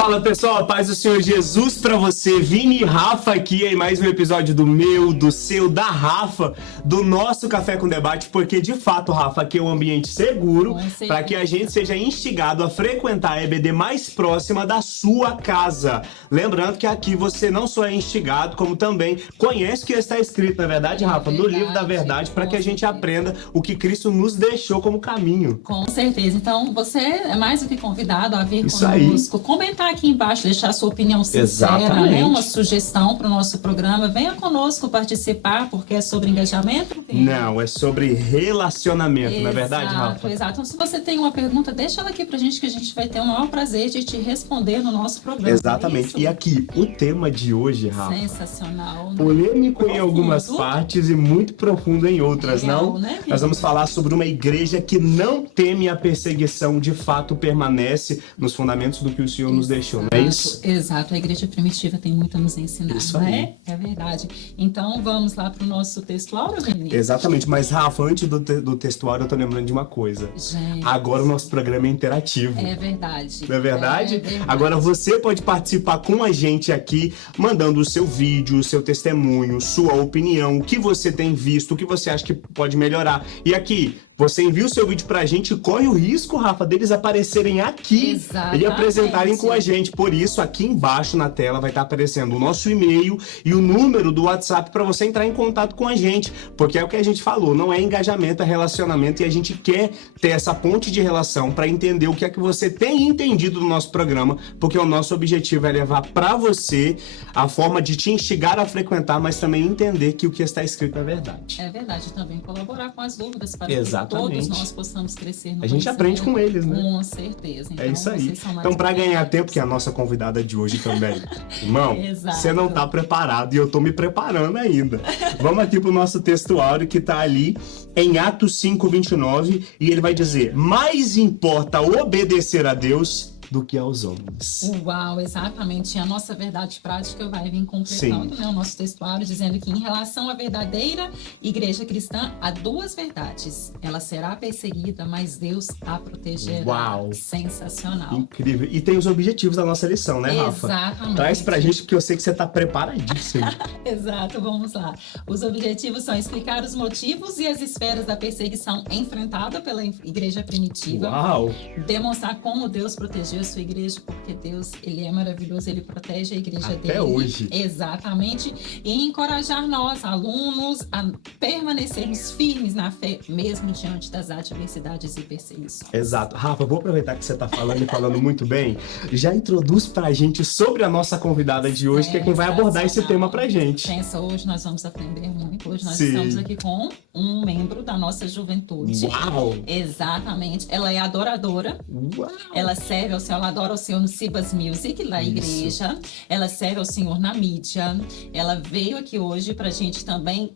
Fala pessoal, paz do Senhor Jesus pra você, Vini e Rafa aqui em mais um episódio do meu, do seu, da Rafa, do nosso Café com Debate, porque de fato, Rafa, aqui é um ambiente seguro para que a gente seja instigado a frequentar a EBD mais próxima da sua casa. Lembrando que aqui você não só é instigado, como também conhece o que está escrito, na verdade, Rafa, no livro da verdade, para que a gente aprenda o que Cristo nos deixou como caminho. Com certeza, então você é mais do que convidado a vir Isso conosco, aí. Comentar aqui embaixo, deixar a sua opinião sincera, né? Uma sugestão para o nosso programa. Venha conosco participar, porque é sobre engajamento. Não, é sobre relacionamento, não é verdade, Rafa? Exato. Então, se você tem uma pergunta, deixa ela aqui pra gente, que a gente vai ter o maior prazer de te responder no nosso programa. Exatamente. E aqui, o tema de hoje, Rafa, sensacional. Polêmico em algumas partes e muito profundo em outras, Real, não? né? Nós vamos falar sobre uma igreja que não teme a perseguição, de fato permanece nos fundamentos do que o Senhor nos deixou, não é isso? Exato, a igreja primitiva tem muito a nos ensinar, Isso não aí. é? É verdade. Então vamos lá para o nosso textuário, Vini? Exatamente, mas Rafa, antes do textuário eu tô lembrando de uma coisa. Gente, Agora o nosso programa é interativo. é verdade. Não é verdade? É verdade. Agora você pode participar com a gente aqui, mandando o seu vídeo, o seu testemunho, sua opinião, o que você tem visto, o que você acha que pode melhorar. E aqui, você envia o seu vídeo pra gente e corre o risco, Rafa, deles aparecerem aqui. Exatamente. E apresentarem com a gente. Por isso, aqui embaixo na tela vai estar aparecendo o nosso e-mail e o número do WhatsApp para você entrar em contato com a gente. Porque é o que a gente falou, não é engajamento, é relacionamento, e a gente quer ter essa ponte de relação para entender o que é que você tem entendido do nosso programa, porque o nosso objetivo é levar para você a forma de te instigar a frequentar, mas também entender que o que está escrito é verdade. É verdade, também colaborar com as dúvidas para Exatamente. que todos nós possamos crescer no A gente aprende com eles, né? Com certeza. Então, É isso aí. vocês são mais Então, para ganhar importantes. tempo, que é a nossa convidada de hoje também. Irmão, Exato. você não tá preparado e eu tô me preparando ainda. Vamos aqui pro nosso textuário que tá ali em Atos 5:29 e ele vai dizer: mais importa obedecer a Deus do que aos homens. Uau, exatamente. E a nossa verdade prática vai vir completando, né, o nosso textuário, dizendo que em relação à verdadeira igreja cristã, há duas verdades. Ela será perseguida, mas Deus a protegerá. Uau. Sensacional. Incrível. E tem os objetivos da nossa lição, né, Rafa? Exatamente. Traz pra gente, porque eu sei que você tá preparadíssimo. Exato, vamos lá. Os objetivos são explicar os motivos e as esferas da perseguição enfrentada pela igreja primitiva. Uau! Demonstrar como Deus protegeu a sua igreja, porque Deus, ele é maravilhoso, ele protege a igreja Até dele. hoje. Exatamente. E encorajar nós, alunos, a permanecermos firmes na fé, mesmo diante das adversidades e perseguições. Exato. Rafa, vou aproveitar que você tá falando e falando muito bem. Já introduz pra gente sobre a nossa convidada de hoje, que é quem vai abordar esse tema pra gente. Pensa, hoje nós vamos aprender muito. Hoje nós Sim. estamos aqui com um membro da nossa juventude. Uau! Exatamente. Ela é adoradora. Uau! Ela serve ao Senhor, ela adora o Senhor no Cibas Music, da igreja. Ela serve ao Senhor na mídia. Ela veio aqui hoje pra gente também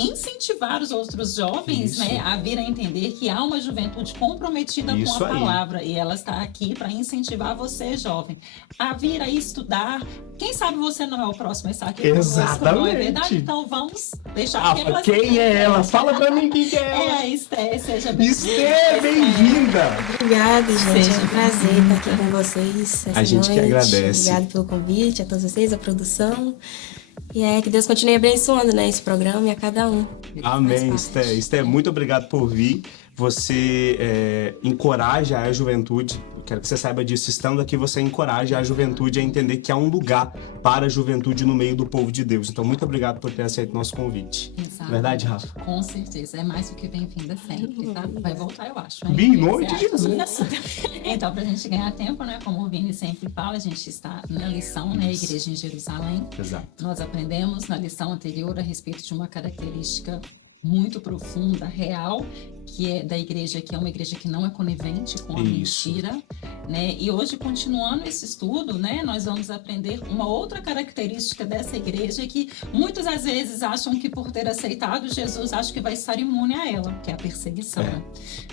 incentivar os outros jovens, Isso. né, a vir a entender que há uma juventude comprometida Isso com a aí. palavra. E ela está aqui para incentivar você, jovem, a vir a estudar. Quem sabe você não é o próximo a estar aqui conosco, não é verdade? Exatamente. Então vamos deixar que Rafa, ela quem é ela? Fala pra mim quem que é É ela. a Esté, seja bem-vinda. Esté, bem-vinda! Obrigada, gente. Seja É um prazer estar aqui com vocês essa A gente que noite. agradece. Obrigada pelo convite, a todos vocês, a produção. E que Deus continue abençoando, né, esse programa e a cada um. Amém, Faz parte. Esté, muito obrigado por vir. Você encoraja a juventude. Quero que você saiba disso. Estando aqui, você encoraja a juventude a entender que há um lugar para a juventude no meio do povo de Deus. Então, muito obrigado por ter aceito nosso convite. Exato. Verdade, Rafa? Com certeza. É mais do que bem-vinda sempre, tá? Vai voltar, eu acho. hein? Em O que nome você de acha? Jesus. Então, pra gente ganhar tempo, né? Como o Vini sempre fala, a gente está na lição, né? Isso. Igreja em Jerusalém. Exato. Nós aprendemos na lição anterior a respeito de uma característica muito profunda, real, que é da igreja, que é uma igreja que não é conivente com a Isso. mentira, né? E hoje, continuando esse estudo, né, nós vamos aprender uma outra característica dessa igreja que muitas às vezes acham que por ter aceitado Jesus, acham que vai estar imune a ela, que é a perseguição,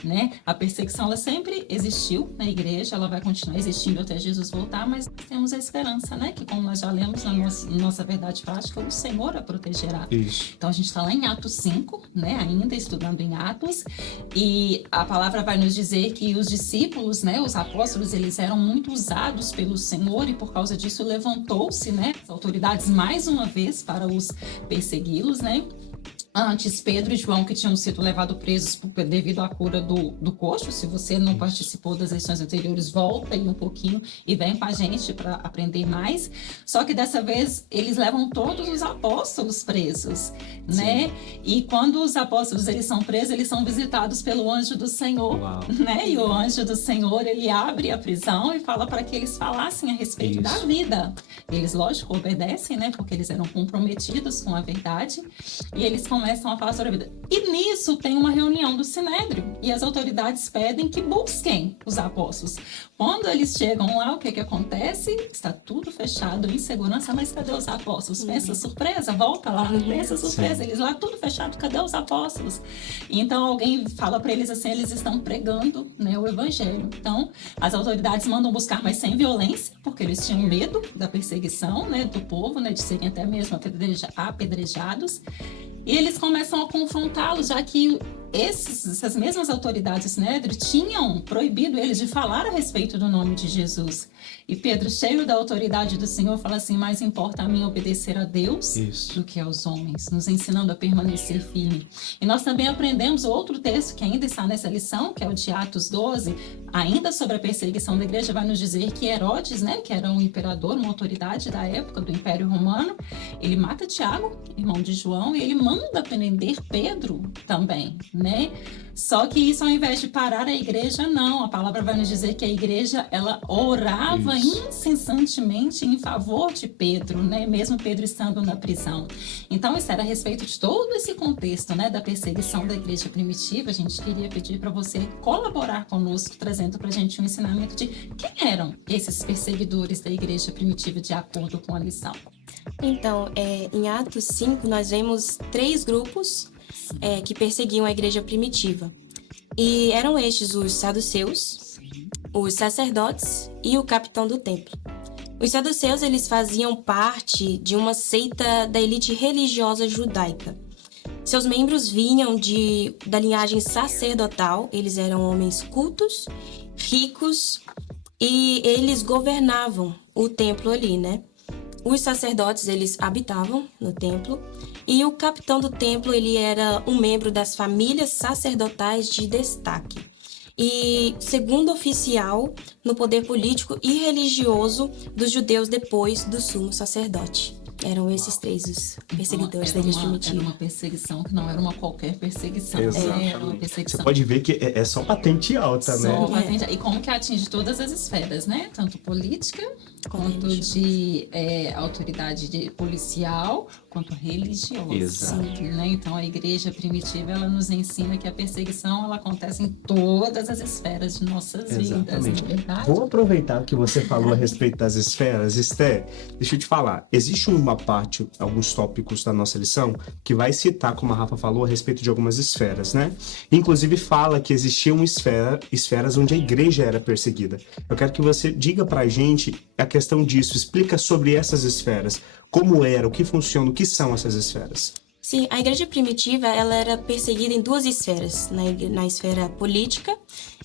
né? A perseguição, ela sempre existiu na igreja, ela vai continuar existindo até Jesus voltar, mas temos a esperança, né, que como nós já lemos na nossa verdade prática, o Senhor a protegerá. Isso. Então a gente está lá em Atos 5, né, ainda estudando em Atos, e a palavra vai nos dizer que os discípulos, né, os apóstolos apóstolos, eles eram muito usados pelo Senhor, e por causa disso levantou-se, né, as autoridades mais uma vez para os persegui-los, né? Antes, Pedro e João, que tinham sido levados presos devido à cura do coxo. Se você não participou das lições anteriores, volta aí um pouquinho e vem com a gente para aprender mais. Só que dessa vez, eles levam todos os apóstolos presos, né? E quando os apóstolos eles são presos, eles são visitados pelo anjo do Senhor, né? E o anjo do Senhor, ele abre a prisão e fala para que eles falassem a respeito da vida. Eles, lógico, obedecem, né? Porque eles eram comprometidos com a verdade. E eles começam a falar sobre a vida. E nisso tem uma reunião do Sinédrio. E as autoridades pedem que busquem os apóstolos. Quando eles chegam lá, o que acontece? Está tudo fechado, em segurança, mas cadê os apóstolos? Pensa surpresa, volta lá, pensa surpresa. Eles lá, tudo fechado, cadê os apóstolos? E então alguém fala para eles assim, eles estão pregando, né, o evangelho. Então, as autoridades mandam buscar, mas sem violência, porque eles tinham medo da perseguição, né, do povo, né, de serem até mesmo apedrejados. E eles começam a confrontá-los, já que essas mesmas autoridades do Sinédrio tinham proibido eles de falar a respeito do nome de Jesus. E Pedro, cheio da autoridade do Senhor, fala assim, mais importa a mim obedecer a Deus do que aos homens, nos ensinando a permanecer firme. E nós também aprendemos outro texto que ainda está nessa lição, que é o de Atos 12, ainda sobre a perseguição da igreja, vai nos dizer que Herodes, né, que era um imperador, uma autoridade da época do Império Romano, ele mata Tiago, irmão de João, e ele manda prender Pedro também, né? Só que isso, ao invés de parar a igreja, não. A palavra vai nos dizer que a igreja, ela orava incessantemente em favor de Pedro, né? Mesmo Pedro estando na prisão. Então, isso era a respeito de todo esse contexto, né? Da perseguição da igreja primitiva. A gente queria pedir para você colaborar conosco, trazendo para a gente um ensinamento de quem eram esses perseguidores da igreja primitiva, de acordo com a lição. Então, em Atos 5, nós vemos 3 grupos que perseguiam a igreja primitiva. E eram estes os saduceus, os sacerdotes e o capitão do templo. Os saduceus, eles faziam parte de uma seita da elite religiosa judaica. Seus membros vinham da linhagem sacerdotal, eles eram homens cultos, ricos, e eles governavam o templo ali, né? Os sacerdotes, eles habitavam no templo, e o capitão do templo, ele era um membro das famílias sacerdotais de destaque. E segundo oficial no poder político e religioso dos judeus depois do sumo sacerdote. Eram esses 3 os perseguidores da igreja primitiva. Era uma perseguição que não era uma qualquer perseguição. Era uma perseguição. Você pode ver que é só patente alta, né? Só patente, e como que atinge todas as esferas, né? Tanto política, quanto de autoridade policial, quanto religiosa. Exato. Né? Então, a igreja primitiva, ela nos ensina que a perseguição, ela acontece em todas as esferas de nossas vidas, não é verdade? Vou aproveitar que você falou a respeito das esferas. Esté, deixa eu te falar. Existe uma parte, alguns tópicos da nossa lição, que vai citar, como a Rafa falou, a respeito de algumas esferas, né? Inclusive fala que existiam esferas onde a igreja era perseguida. Eu quero que você diga pra gente a questão disso, explica sobre essas esferas, como era, o que funciona, o que são essas esferas. Sim, a igreja primitiva, ela era perseguida em 2 esferas, na esfera política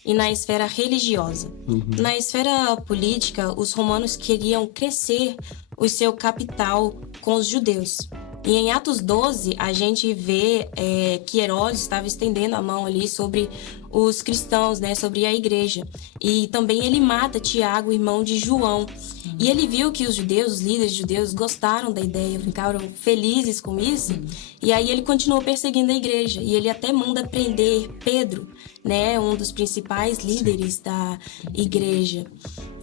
e na esfera religiosa. Na esfera política, os romanos queriam crescer o seu capital com os judeus. E em Atos 12, a gente vê que Herodes estava estendendo a mão ali sobre os cristãos, né, sobre a igreja. E também ele mata Tiago, irmão de João. E ele viu que os judeus, os líderes judeus, gostaram da ideia, ficaram felizes com isso. E aí ele continuou perseguindo a igreja. E ele até manda prender Pedro, né, um dos principais líderes da igreja.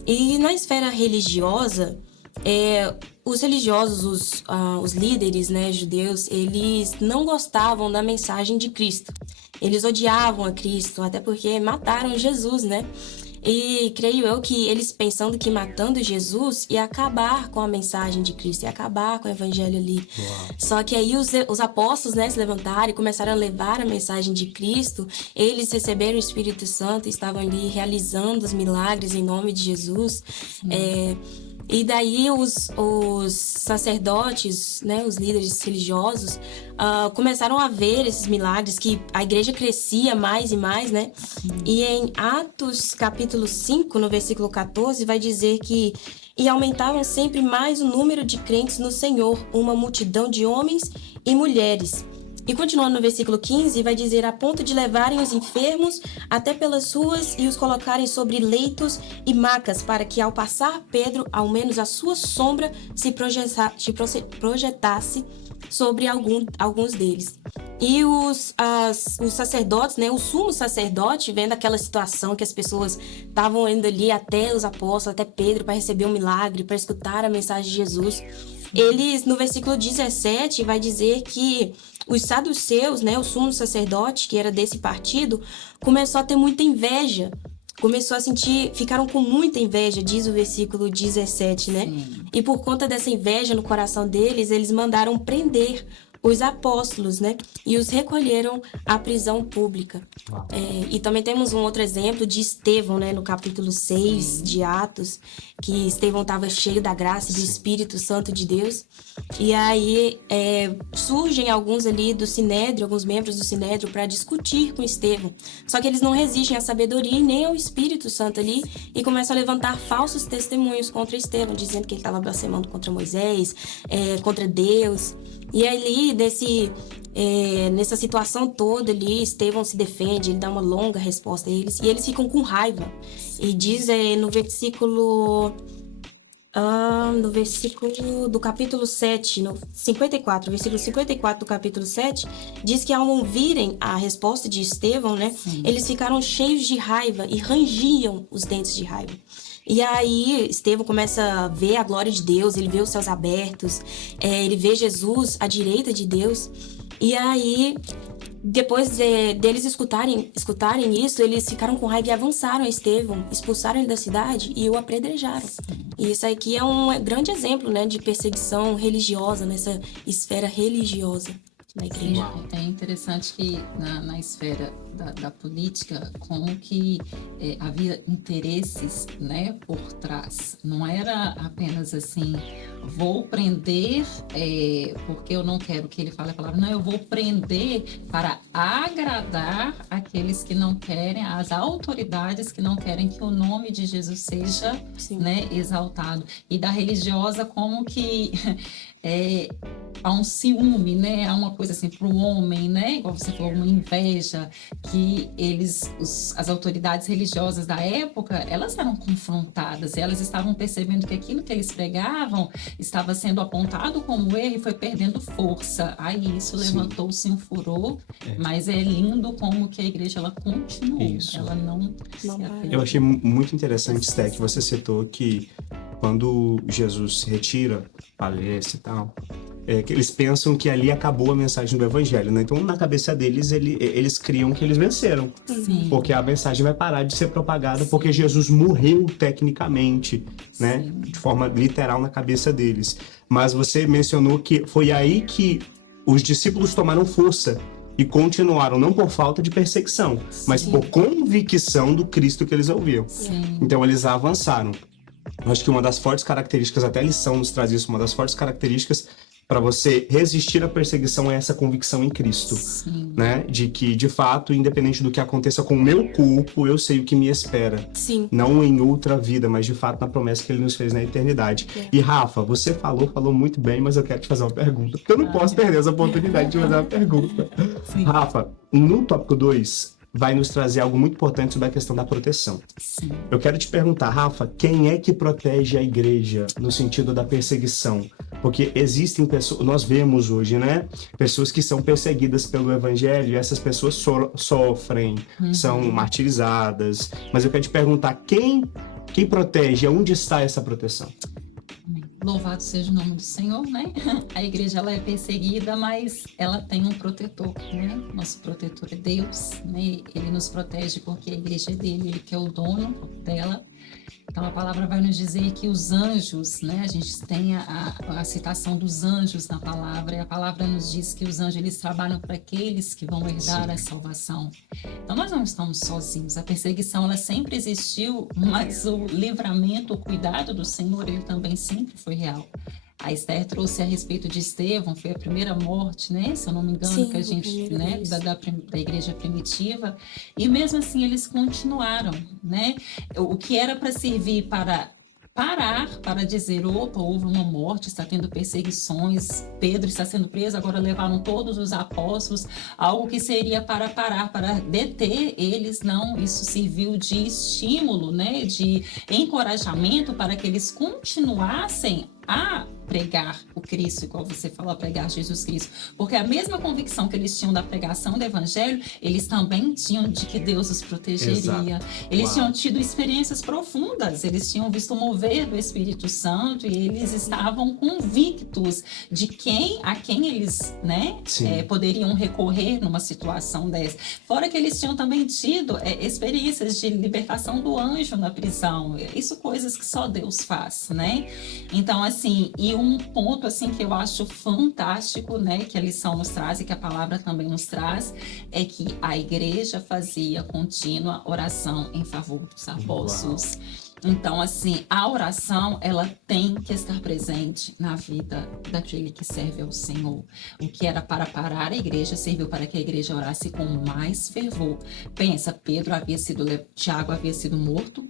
E na esfera religiosa, os religiosos, os líderes, né, judeus, eles não gostavam da mensagem de Cristo. Eles odiavam a Cristo, até porque mataram Jesus, né? E creio eu que eles pensando que matando Jesus ia acabar com a mensagem de Cristo, ia acabar com o evangelho ali. Uau. Só que aí os apóstolos, né, se levantaram e começaram a levar a mensagem de Cristo. Eles receberam o Espírito Santo e estavam ali realizando os milagres em nome de Jesus. E daí os sacerdotes, né, os líderes religiosos, começaram a ver esses milagres, que a igreja crescia mais e mais, né? E em Atos capítulo 5, no versículo 14, vai dizer que e aumentavam sempre mais o número de crentes no Senhor, uma multidão de homens e mulheres. E continuando no versículo 15, vai dizer, a ponto de levarem os enfermos até pelas ruas e os colocarem sobre leitos e macas, para que ao passar Pedro, ao menos a sua sombra se projetasse sobre alguns deles. E os sacerdotes, né, o sumo sacerdote, vendo aquela situação que as pessoas estavam indo ali até os apóstolos, até Pedro, para receber um milagre, para escutar a mensagem de Jesus, eles, no versículo 17, vai dizer que os saduceus, né, o sumo sacerdote, que era desse partido, começou a ter muita inveja. Começou a sentir, ficaram com muita inveja, diz o versículo 17, né? Sim. E por conta dessa inveja no coração deles, eles mandaram prender os apóstolos, né? E os recolheram à prisão pública. E também temos um outro exemplo de Estevão, né? No capítulo 6 de Atos, que Estevão estava cheio da graça e do Espírito Santo de Deus. E aí surgem alguns ali do Sinédrio, alguns membros do Sinédrio, para discutir com Estevão. Só que eles não resistem à sabedoria e nem ao Espírito Santo ali e começam a levantar falsos testemunhos contra Estevão, dizendo que ele estava blasfemando contra Moisés, contra Deus. E ali, nessa situação toda ali, Estevão se defende, ele dá uma longa resposta a eles, e eles ficam com raiva. E diz no versículo do capítulo 7, no 54, versículo 54 do capítulo 7, diz que ao ouvirem a resposta de Estevão, né, eles ficaram cheios de raiva e rangiam os dentes de raiva. E aí, Estevão começa a ver a glória de Deus, ele vê os céus abertos, ele vê Jesus à direita de Deus. E aí, depois deles escutarem isso, eles ficaram com raiva e avançaram a Estevão, expulsaram ele da cidade e o apedrejaram. E isso aqui é um grande exemplo, né, de perseguição religiosa, nessa esfera religiosa da igreja. É interessante que na esfera da política, como que havia interesses, né, por trás. Não era apenas assim, vou prender porque eu não quero que ele fale a palavra. Não, eu vou prender para agradar aqueles que não querem, as autoridades que não querem que o nome de Jesus seja, né, exaltado. E da religiosa, como que há um ciúme, né? Há uma coisa assim para o homem, né? Igual você falou, uma inveja, que as autoridades religiosas da época, elas eram confrontadas, elas estavam percebendo que aquilo que eles pregavam estava sendo apontado como erro e foi perdendo força. Aí isso levantou-se um furor, mas é lindo como que a igreja ela continuou, ela não se apegou. Eu achei muito interessante, Sté, que você citou que quando Jesus se retira, falece e tal, que eles pensam que ali acabou a mensagem do evangelho, né? Então, na cabeça deles, eles criam que eles venceram. Sim. Porque a mensagem vai parar de ser propagada, porque Jesus morreu tecnicamente, né? De forma literal na cabeça deles. Mas você mencionou que foi aí que os discípulos tomaram força e continuaram, não por falta de perseguição, mas por convicção do Cristo que eles ouviam. Então, eles avançaram. Eu acho que uma das fortes características, até a lição nos traz isso, uma das fortes características para você resistir à perseguição é essa convicção em Cristo, né? De que, de fato, independente do que aconteça com o meu corpo, eu sei o que me espera. Não em outra vida, mas de fato na promessa que Ele nos fez na eternidade. E Rafa, você falou muito bem, mas eu quero te fazer uma pergunta, porque eu não posso perder essa oportunidade de fazer uma pergunta. Rafa, no tópico 2, vai nos trazer algo muito importante sobre a questão da proteção. Eu quero te perguntar, Rafa, quem é que protege a igreja no sentido da perseguição? Porque existem pessoas, nós vemos hoje, né? Pessoas que são perseguidas pelo evangelho e essas pessoas sofrem, são martirizadas. Mas eu quero te perguntar, quem protege? Onde está essa proteção? Louvado seja o nome do Senhor, né? A igreja ela é perseguida, mas ela tem um protetor, né? Nosso protetor é Deus, né? Ele nos protege porque a igreja é dele, ele que é o dono dela. Então a palavra vai nos dizer que os anjos, né, a gente tem a citação dos anjos na palavra, e a palavra nos diz que os anjos eles trabalham para aqueles que vão herdar a salvação. Então nós não estamos sozinhos, a perseguição ela sempre existiu, mas o livramento, o cuidado do Senhor, ele também sempre foi real. A Esther trouxe a respeito de Estevão, foi a primeira morte, né? Se eu não me engano, Sim, que a gente, né, da igreja primitiva. E mesmo assim eles continuaram, né? O que era para servir para parar, para dizer, opa, houve uma morte, está tendo perseguições, Pedro está sendo preso, agora levaram todos os apóstolos, algo que seria para parar, para deter eles, não, isso serviu de estímulo, né, de encorajamento para que eles continuassem a pregar o Cristo, igual você falou, pregar Jesus Cristo, porque a mesma convicção que eles tinham da pregação do Evangelho, eles também tinham de que Deus os protegeria. Exato. Eles tinham tido experiências profundas, eles tinham visto o mover do Espírito Santo e eles estavam convictos de a quem eles, né, poderiam recorrer numa situação dessa. Fora que eles tinham também tido experiências de libertação do anjo na prisão, isso coisas que só Deus faz, né? Então, assim, e um ponto assim que eu acho fantástico, né, que a lição nos traz e que a palavra também nos traz, é que a igreja fazia contínua oração em favor dos apóstolos. Uau. Então, assim, a oração, ela tem que estar presente na vida daquele que serve ao Senhor. O que era para parar a igreja, serviu para que a igreja orasse com mais fervor. Pensa, Tiago havia sido morto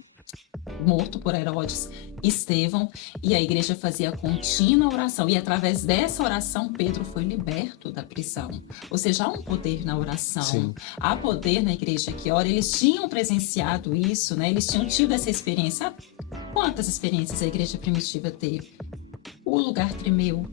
por Herodes, Estevão, e a igreja fazia contínua oração, e através dessa oração Pedro foi liberto da prisão. Ou seja, há um poder na oração. Sim. Há poder na igreja que ora. Eles tinham presenciado isso, né? Eles tinham tido essa experiência. Quantas experiências a igreja primitiva teve? O lugar tremeu,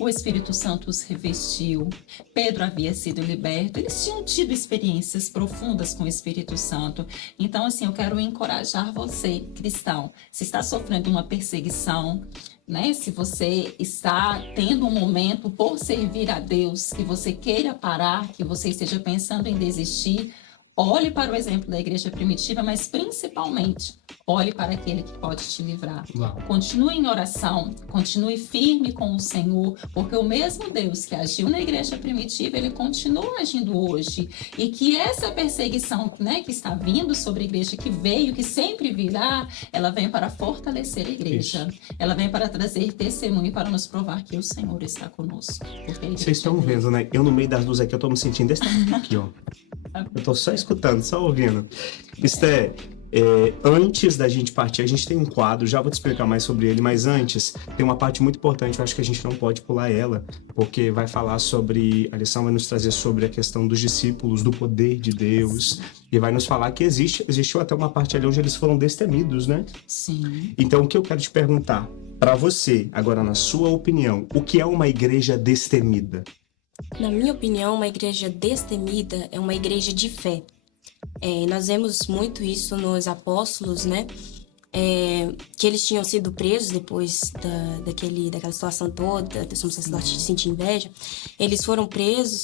o Espírito Santo os revestiu, Pedro havia sido liberto, eles tinham tido experiências profundas com o Espírito Santo. Então, assim, eu quero encorajar você, cristão, se está sofrendo uma perseguição, né? Se você está tendo um momento por servir a Deus, que você queira parar, que você esteja pensando em desistir, olhe para o exemplo da igreja primitiva, mas principalmente olhe para aquele que pode te livrar. Uau. Continue em oração, continue firme com o Senhor, porque o mesmo Deus que agiu na igreja primitiva, ele continua agindo hoje. E que essa perseguição, né, que está vindo sobre a igreja, que veio, que sempre virá, ela vem para fortalecer a igreja. Isso. Ela vem para trazer testemunho, para nos provar que o Senhor está conosco. Vocês estão vendo, né? Eu no meio das luzes aqui, eu tô me sentindo desse tamanho aqui, ó. Eu tô só escutando, só ouvindo. Esther, antes da gente partir, a gente tem um quadro, já vou te explicar mais sobre ele, mas antes, tem uma parte muito importante, eu acho que a gente não pode pular ela, porque vai falar sobre, a lição vai nos trazer sobre a questão dos discípulos, do poder de Deus, e vai nos falar que existiu até uma parte ali onde eles foram destemidos, né? Sim. Então, o que eu quero te perguntar, para você, agora na sua opinião, o que é uma igreja destemida? Na minha opinião, uma igreja destemida é uma igreja de fé. Nós vemos muito isso nos apóstolos, né? Que eles tinham sido presos depois daquela situação toda, do sumo sacerdote sentir inveja. Eles foram presos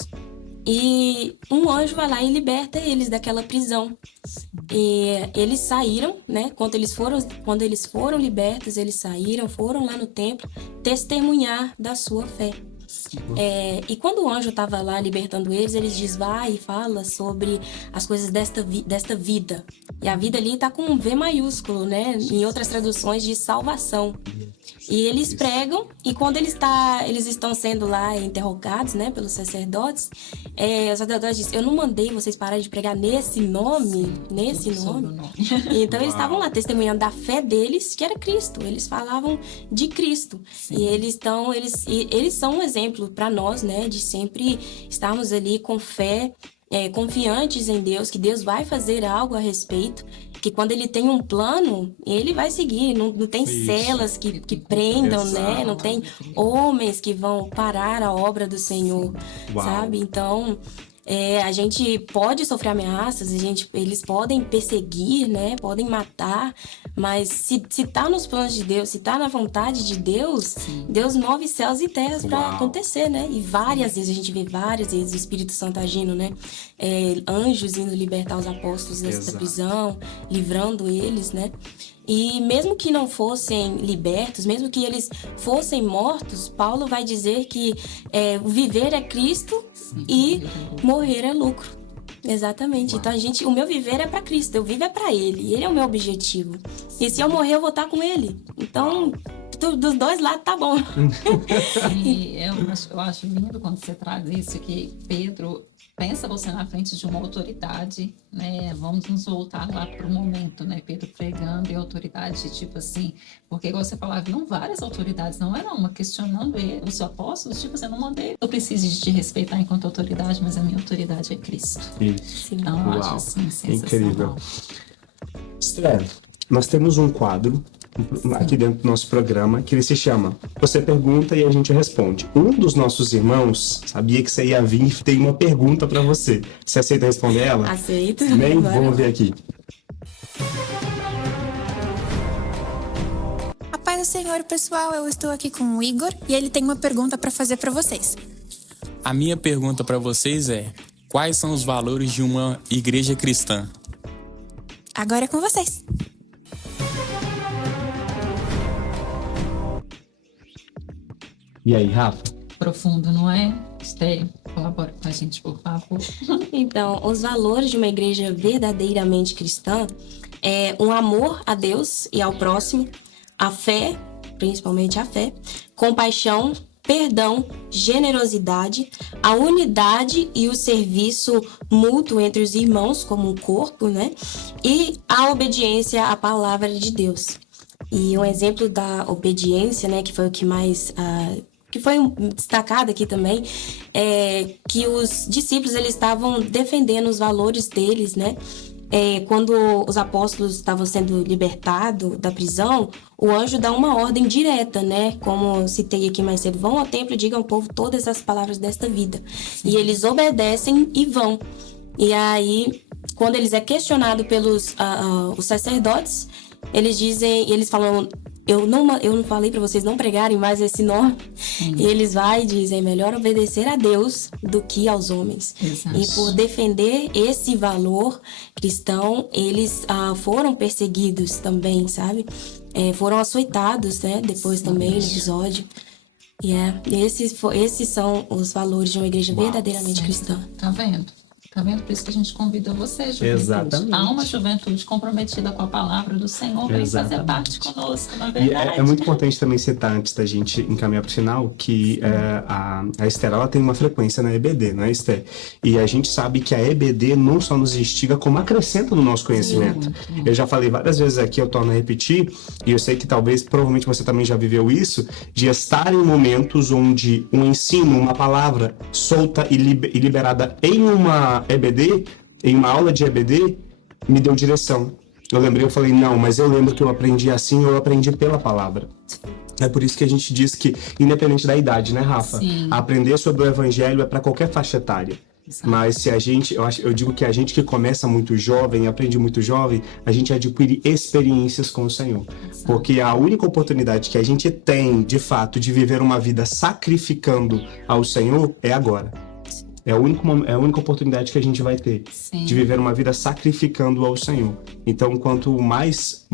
e um anjo vai lá e liberta eles daquela prisão. E eles saíram, né? Quando eles foram libertos, eles saíram, foram lá no templo testemunhar da sua fé. E quando o anjo estava lá libertando eles, diz, vai e fala sobre as coisas desta vida. E a vida ali está com um V maiúsculo, né? Em outras traduções de salvação. E eles pregam, e quando eles estão sendo lá interrogados, né, pelos sacerdotes, os sacerdotes dizem, eu não mandei vocês pararem de pregar nesse nome. Então eles estavam lá testemunhando da fé deles, que era Cristo. Eles falavam de Cristo. Sim. E eles são um exemplo para nós, né, de sempre estarmos ali com fé, confiantes em Deus, que Deus vai fazer algo a respeito, que quando ele tem um plano, ele vai seguir, não tem celas que prendam, né? Não tem homens que vão parar a obra do Senhor, sabe? Então, A gente pode sofrer ameaças, eles podem perseguir, né? Podem matar, mas se tá nos planos de Deus, se tá na vontade de Deus, Sim. Deus move céus e terras para Uau. acontecer, né? E várias vezes, a gente vê várias vezes o Espírito Santo agindo, né? Anjos indo libertar os apóstolos dessa Exato. prisão, livrando eles, né? E mesmo que não fossem libertos, mesmo que eles fossem mortos, Paulo vai dizer que viver é Cristo e morrer é lucro. Exatamente. Uau. Então o meu viver é para Cristo, eu vivo é para Ele, Ele é o meu objetivo. E se eu morrer, eu vou estar com Ele. Então, dos dois lados tá bom. E eu acho lindo quando você traz isso, que Pedro, pensa você na frente de uma autoridade, né? Vamos nos voltar lá para o momento, né? Pedro pregando e autoridade, tipo assim, porque igual você falava, haviam várias autoridades, não era uma questionando os apóstolos, tipo, você não mandei, eu preciso de te respeitar enquanto autoridade, mas a minha autoridade é Cristo. Isso. Então, eu acho Uau. assim, sensacional. Incrível. Esther, nós temos um quadro aqui dentro do nosso programa que ele se chama Você Pergunta e a gente responde. Um dos nossos irmãos sabia que você ia vir e tem uma pergunta pra você. Você aceita responder ela? Aceito. Bem, Bora vamos lá. ver aqui. A paz do Senhor, pessoal, eu estou aqui com o Igor e ele tem uma pergunta para fazer para vocês. A minha pergunta para vocês é: quais são os valores de uma igreja cristã? Agora é com vocês. E aí, Rafa? Profundo, não é? Esther, colabora com a gente, por favor. Então, os valores de uma igreja verdadeiramente cristã é um amor a Deus e ao próximo, a fé, principalmente a fé, compaixão, perdão, generosidade, a unidade e o serviço mútuo entre os irmãos como um corpo, né? E a obediência à palavra de Deus. E um exemplo da obediência, né, que foi o que mais que foi destacado aqui também, é que os discípulos eles estavam defendendo os valores deles, né? Quando os apóstolos estavam sendo libertados da prisão, o anjo dá uma ordem direta, né? Como citei aqui mais cedo, vão ao templo e digam ao povo todas as palavras desta vida. E eles obedecem e vão. E aí, quando eles é questionado pelos os sacerdotes, eles falam, eu não falei para vocês não pregarem mais esse nome. E eles vai e dizem, melhor obedecer a Deus do que aos homens. Exato. E por defender esse valor cristão, eles foram perseguidos também, sabe? Foram açoitados, né? Depois também no episódio. Esses são os valores de uma igreja verdadeiramente cristã. Tá vendo? Tá vendo? Por isso que a gente convida você, juventude. Exatamente. Há uma juventude comprometida com a palavra do Senhor, vem fazer parte conosco, na E verdade. é muito importante também citar, antes da gente encaminhar para o final, que a Esther ela tem uma frequência na EBD, não é, Esther? E a gente sabe que a EBD não só nos instiga, como acrescenta no nosso conhecimento. Eu já falei várias vezes aqui, eu torno a repetir, e eu sei que provavelmente você também já viveu isso, de estar em momentos onde um ensino, uma palavra solta e liberada em uma EBD, em uma aula de EBD, me deu direção. Eu falei, não, mas eu lembro que eu aprendi assim, eu aprendi pela palavra. É por isso que a gente diz que, independente da idade, né, Rafa? Sim. Aprender sobre o evangelho é para qualquer faixa etária. Exato. Mas se a gente, eu digo que a gente que começa muito jovem, aprende muito jovem, a gente adquire experiências com o Senhor. Exato. Porque a única oportunidade que a gente tem, de fato, de viver uma vida sacrificando ao Senhor é agora. É a única oportunidade que a gente vai ter. Sim. De viver uma vida sacrificando ao Senhor. Então, quanto mais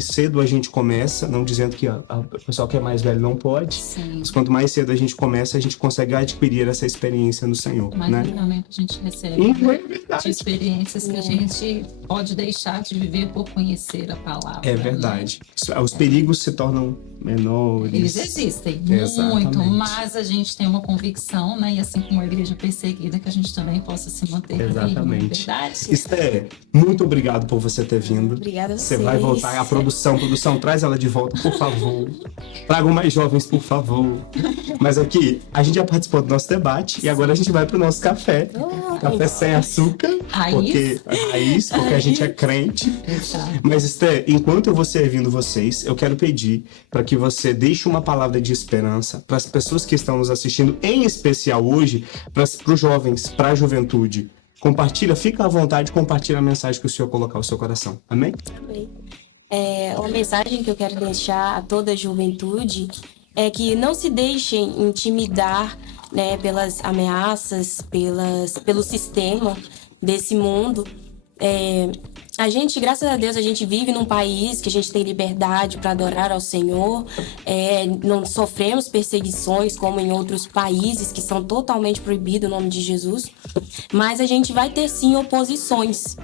cedo a gente começa, não dizendo que o pessoal que é mais velho não pode, Sim. mas quanto mais cedo a gente começa, a gente consegue adquirir essa experiência no Senhor, Mais né? livramento a gente recebe É de verdade. experiências que a gente pode deixar de viver por conhecer a palavra. É verdade. Os perigos se tornam menores. Eles existem Exatamente. muito, mas a gente tem uma convicção, né? E assim como a igreja perseguida, que a gente também possa se manter firme, Exatamente. verdade? Esther, muito obrigado por você ter vindo. Obrigada a Você vocês. vai voltar à produção. Produção, traz ela de volta, por favor. Tragam mais jovens, por favor. Mas aqui, a gente já participou do nosso debate e agora a gente vai pro nosso café. café sem açúcar, porque a gente é crente. Exato. Mas, Esther, enquanto eu vou servindo vocês, eu quero pedir para que você deixe uma palavra de esperança para as pessoas que estão nos assistindo, em especial hoje, para os jovens, para a juventude. Compartilha, fica à vontade, compartilha a mensagem que o Senhor colocar no seu coração. Amém? Amém. Uma mensagem que eu quero deixar a toda a juventude é que não se deixem intimidar, né, pelas ameaças, pelo sistema desse mundo. A gente, graças a Deus, a gente vive num país que a gente tem liberdade para adorar ao Senhor, não sofremos perseguições como em outros países que são totalmente proibidos no nome de Jesus, mas a gente vai ter sim oposições.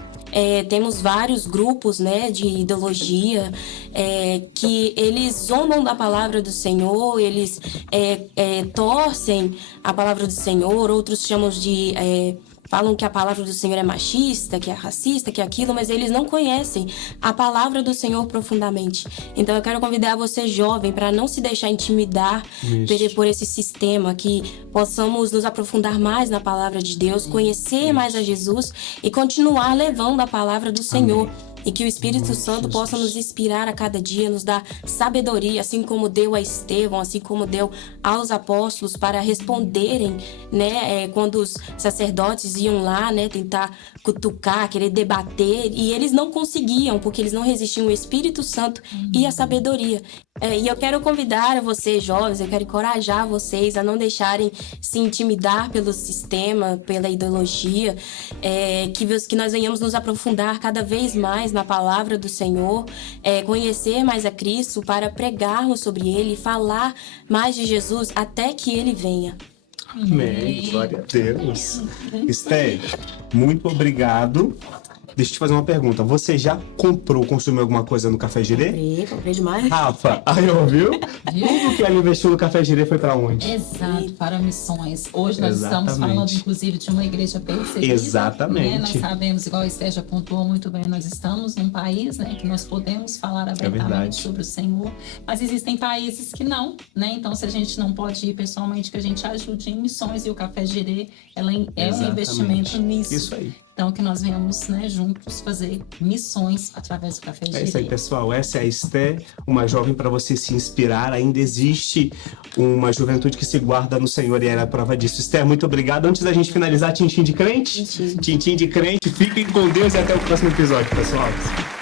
Temos vários grupos, né, de ideologia que eles zombam da palavra do Senhor, eles torcem a palavra do Senhor, outros chamam de... falam que a palavra do Senhor é machista, que é racista, que é aquilo, mas eles não conhecem a palavra do Senhor profundamente. Então eu quero convidar você, jovem, para não se deixar intimidar por esse sistema, que possamos nos aprofundar mais na palavra de Deus, conhecer mais a Jesus e continuar levando a palavra do Senhor. E que o Espírito Santo possa nos inspirar a cada dia, nos dar sabedoria, assim como deu a Estevão, assim como deu aos apóstolos, para responderem, né, quando os sacerdotes iam lá, né, tentar cutucar, querer debater, e eles não conseguiam, porque eles não resistiam ao Espírito Santo e à sabedoria. E eu quero convidar vocês, jovens, eu quero encorajar vocês a não deixarem se intimidar pelo sistema, pela ideologia, que nós venhamos nos aprofundar cada vez mais na palavra do Senhor, conhecer mais a Cristo para pregarmos sobre Ele, falar mais de Jesus até que Ele venha. Amém. Glória a Deus. Esther, muito obrigado. Deixa eu te fazer uma pergunta. Você já consumiu alguma coisa no Café Girê? Comprei demais. Rafa, aí ouviu? Tudo que ela investiu no Café Girê foi pra onde? Exato, para missões. Hoje nós estamos falando, inclusive, de uma igreja perseguida. Exatamente. Né? Nós sabemos, igual a Esther já pontuou muito bem, nós estamos num país, né, que nós podemos falar abertamente sobre o Senhor, mas existem países que não, né? Então, se a gente não pode ir pessoalmente, que a gente ajude em missões, e o Café Girê é um investimento nisso. Isso aí. Então, que nós venhamos, né, juntos fazer missões através do Café Girê. É isso aí, pessoal. Essa é a Esther, uma jovem para você se inspirar. Ainda existe uma juventude que se guarda no Senhor e ela é a prova disso. Esther, muito obrigado. Antes da gente finalizar, Tintim de Crente? Tintim de Crente. Fiquem com Deus e até o próximo episódio, pessoal.